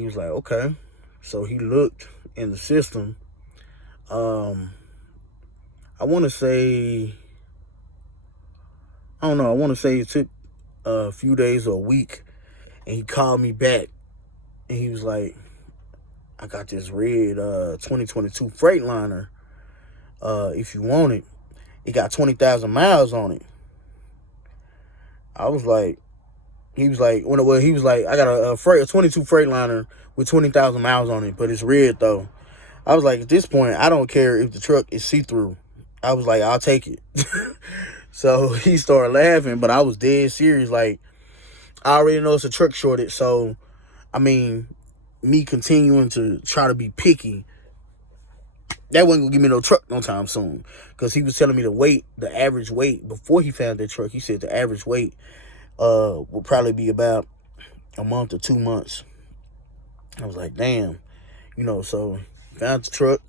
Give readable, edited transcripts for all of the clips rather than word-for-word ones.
He was like, okay. So he looked in the system. Um, I want to say, I don't know. I want to say it took a few days or a week, and he called me back, and he was like, I got this red 2022 Freightliner. If you want it, it got 20,000 miles on it. I was like, he was like, well, he was like, I got a 22 Freightliner with 20,000 miles on it, but it's red though. I was like, at this point, I don't care if the truck is see-through. I was like, I'll take it. So he started laughing, but I was dead serious. Like, I already know it's a truck shortage, so I mean, me continuing to try to be picky, that wasn't gonna give me no truck no time soon. Because he was telling me the average weight before he found that truck. He said the average weight will probably be about a month or 2 months. I was like, damn, so found the truck.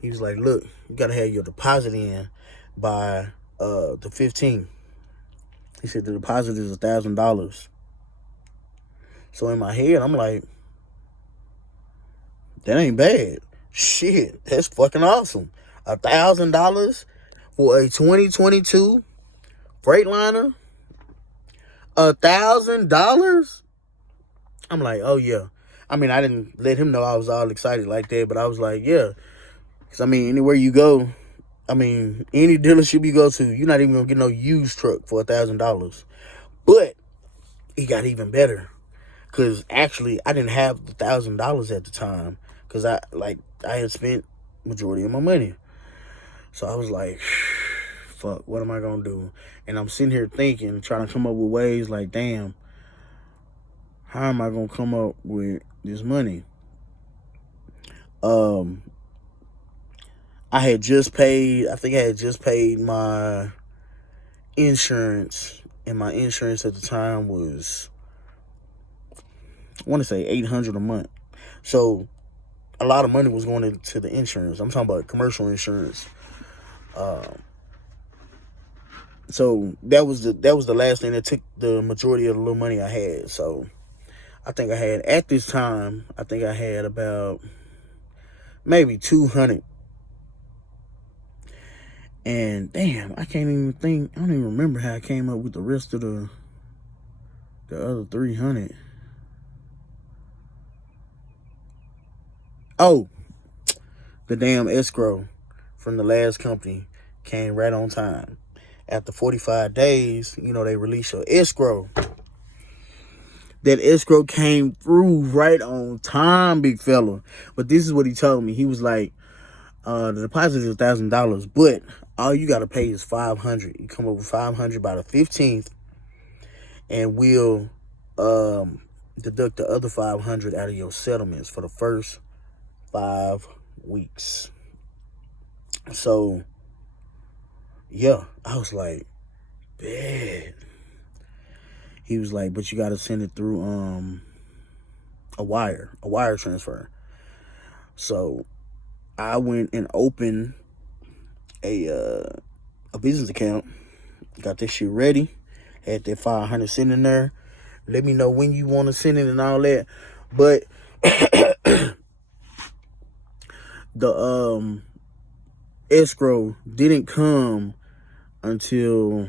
He was like, look, you gotta have your deposit in by the 15th. He said the deposit is $1,000. So in my head, I'm like, that ain't bad. Shit, that's fucking awesome. $1,000 for a 2022 Freightliner. $1,000. I'm like, oh yeah. I mean, I didn't let him know I was all excited like that, but I was like, yeah. Because, I mean, anywhere you go, I mean, any dealership you go to, you're not even going to get no used truck for $1,000. But it got even better. Because, actually, I didn't have the $1,000 at the time. Because, I had spent majority of my money. So, I was like, fuck, what am I going to do? And I'm sitting here thinking, trying to come up with ways like, damn, how am I going to come up with this money? I had just paid my insurance, and my insurance at the time was, I want to say $800 a month. So a lot of money was going into the insurance. I'm talking about commercial insurance. So that was the last thing that took the majority of the little money I had. So I think I had, at this time, about maybe 200. And damn, I don't even remember how I came up with the rest of the other 300. Oh, the damn escrow from the last company came right on time. After 45 days, they release your escrow. That escrow came through right on time, big fella. But this is what he told me. He was like, the deposit is $1,000, but all you got to pay is $500. You come over $500 by the 15th, and we'll deduct the other $500 out of your settlements for the first 5 weeks. So, yeah, I was like, bad. He was like, but you got to send it through a wire transfer. So I went and opened a business account, got that shit ready, had that $500 sitting in there. Let me know when you want to send it and all that. But the escrow didn't come until,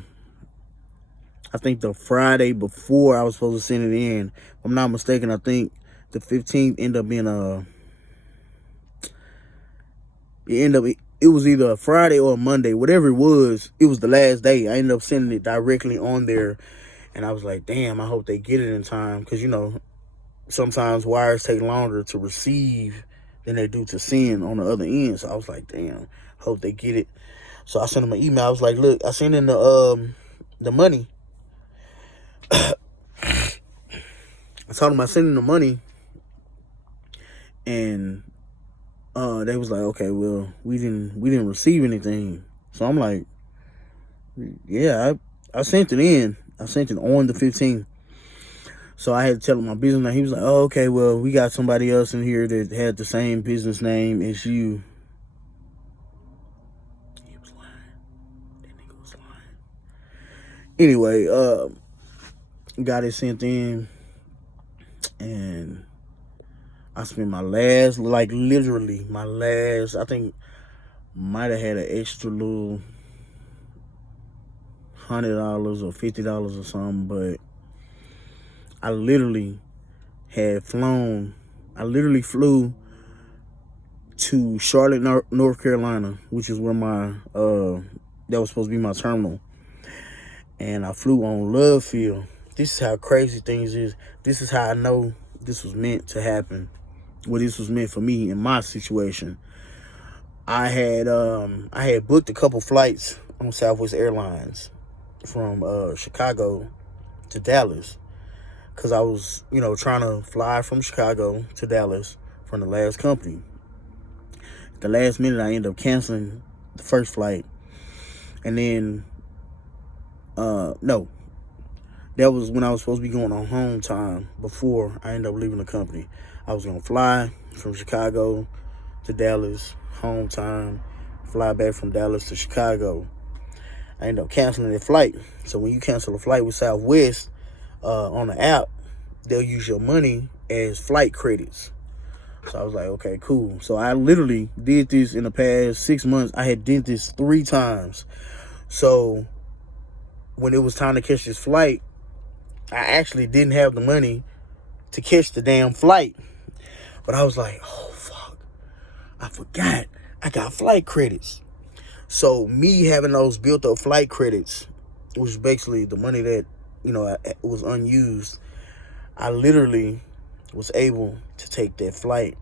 I think, the Friday before I was supposed to send it in. If I'm not mistaken, I think the 15th ended up being it was either a Friday or a Monday. Whatever it was the last day. I ended up sending it directly on there. And I was like, damn, I hope they get it in time. Because, sometimes wires take longer to receive than they do to send on the other end. So I was like, damn, hope they get it. So I sent them an email. I was like, look, I sent in the money. I told them I sent in the money. And they was like, okay, well, we didn't receive anything. So I'm like, yeah, I sent it in. I sent it on the 15th. So I had to tell him my business name. He was like, oh, okay, well, we got somebody else in here that had the same business name as you. He was lying. That nigga was lying. Anyway, got it sent in, and I spent my last, like literally my last, I think might have had an extra little $100 or $50 or something, but I literally flew to Charlotte, North Carolina, which is where my that was supposed to be my terminal, and I flew on Love Field. This is how crazy things is. This is how I know this was meant to happen. Well, this was meant for me in my situation. I had booked a couple flights on Southwest Airlines from Chicago to Dallas, because I was, trying to fly from Chicago to Dallas from the last company. At the last minute, I ended up canceling the first flight. And then, no, that was when I was supposed to be going on home time before I ended up leaving the company. I was going to fly from Chicago to Dallas, home time, fly back from Dallas to Chicago. I ended up canceling that flight. So when you cancel a flight with Southwest, on the app, they'll use your money as flight credits. So I was like, okay, cool. So I literally did this in the past 6 months. I had did this 3 times. So when it was time to catch this flight, I actually didn't have the money to catch the damn flight. But I was like, oh, fuck. I forgot. I got flight credits. So me having those built up flight credits, which is basically the money that, was unused, I literally was able to take that flight.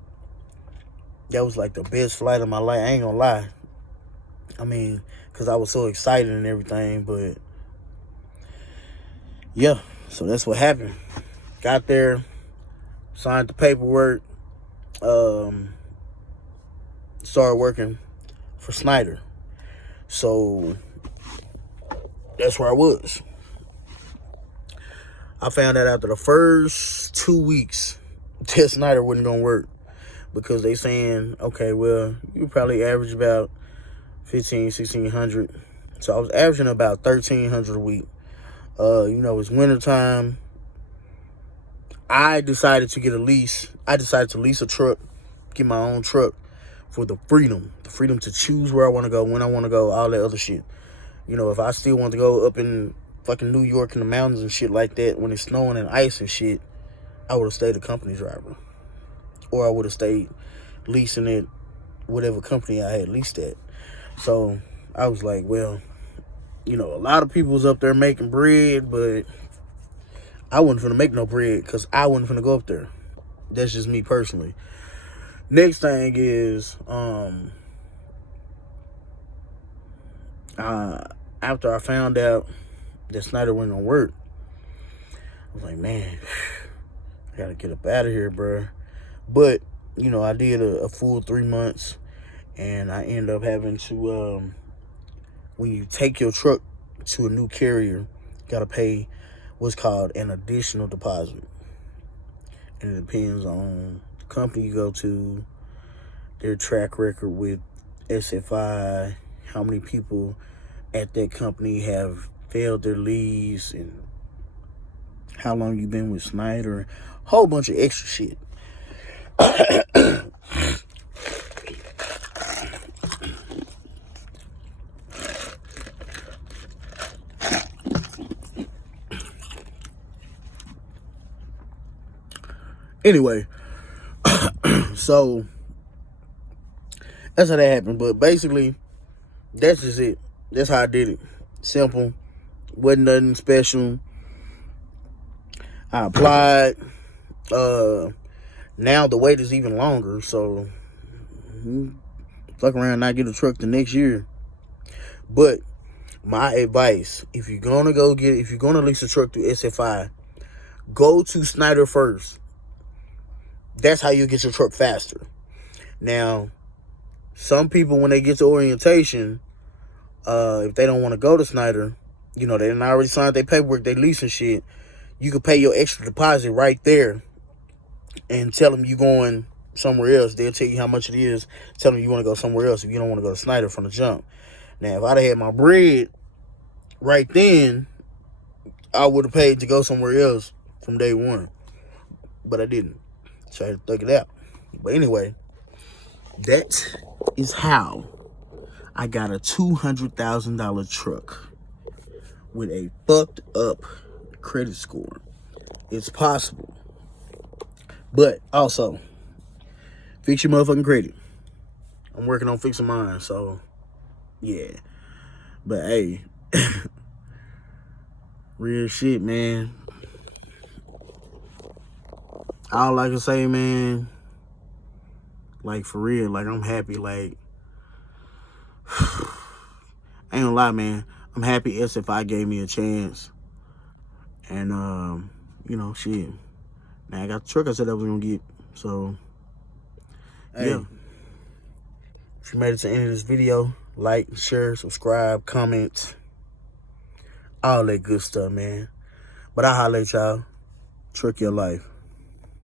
That was like the best flight of my life. I ain't gonna lie. I mean, because I was so excited and everything, but yeah, so that's what happened. Got there, signed the paperwork, started working for Snyder. So that's where I was. I found out after the first 2 weeks that Snyder wasn't gonna work, because they saying, okay, well, you probably average about 1,500-1,600. So I was averaging about 1,300 a week. It's wintertime. I decided to get a lease. I decided to lease a truck, get my own truck, for the freedom to choose where I want to go, when I want to go, all that other shit. If I still want to go up in fucking New York in the mountains and shit like that when it's snowing and ice and shit, I would have stayed a company driver. Or I would have stayed leasing it, whatever company I had leased at. So I was like, well, a lot of people was up there making bread, but I wasn't finna make no bread, because I wasn't finna go up there. That's just me personally. Next thing is, after I found out that Snyder wasn't gonna work, I was like, man, I gotta get up out of here, bro. But, I did a full 3 months, and I ended up having to, when you take your truck to a new carrier, you gotta pay what's called an additional deposit. And it depends on the company you go to, their track record with SFI, how many people at that company have failed their leaves, and how long you've been with Snyder, a whole bunch of extra shit. Anyway, so that's how that happened. But basically, that's just it. That's how I did it. Simple. Wasn't nothing special. I applied. Now the wait is even longer, so fuck around and not get a truck the next year. But my advice, if you're gonna lease a truck through SFI, go to Snyder first. That's how you get your truck faster. Now, some people, when they get to orientation, if they don't want to go to Snyder, they didn't already signed their paperwork, they leasing shit, you could pay your extra deposit right there and tell them you're going somewhere else. They'll tell you how much it is. Tell them you want to go somewhere else if you don't want to go to Snyder from the jump. Now, if I'd have had my bread right then, I would have paid to go somewhere else from day one. But I didn't. So I had to thug it out. But anyway, that is how I got a $200,000 truck with a fucked up credit score. It's possible. But also, fix your motherfucking credit. I'm working on fixing mine, so yeah. But hey, real shit, man. All I can say, man, like for real, like I'm happy, like I ain't gonna lie, man. I'm happy SFI gave me a chance. And you know, shit. Now I got the truck I said I was gonna get. So hey, yeah. If you made it to the end of this video, like, share, subscribe, comment, all that good stuff, man. But I holla at y'all. Truck your life.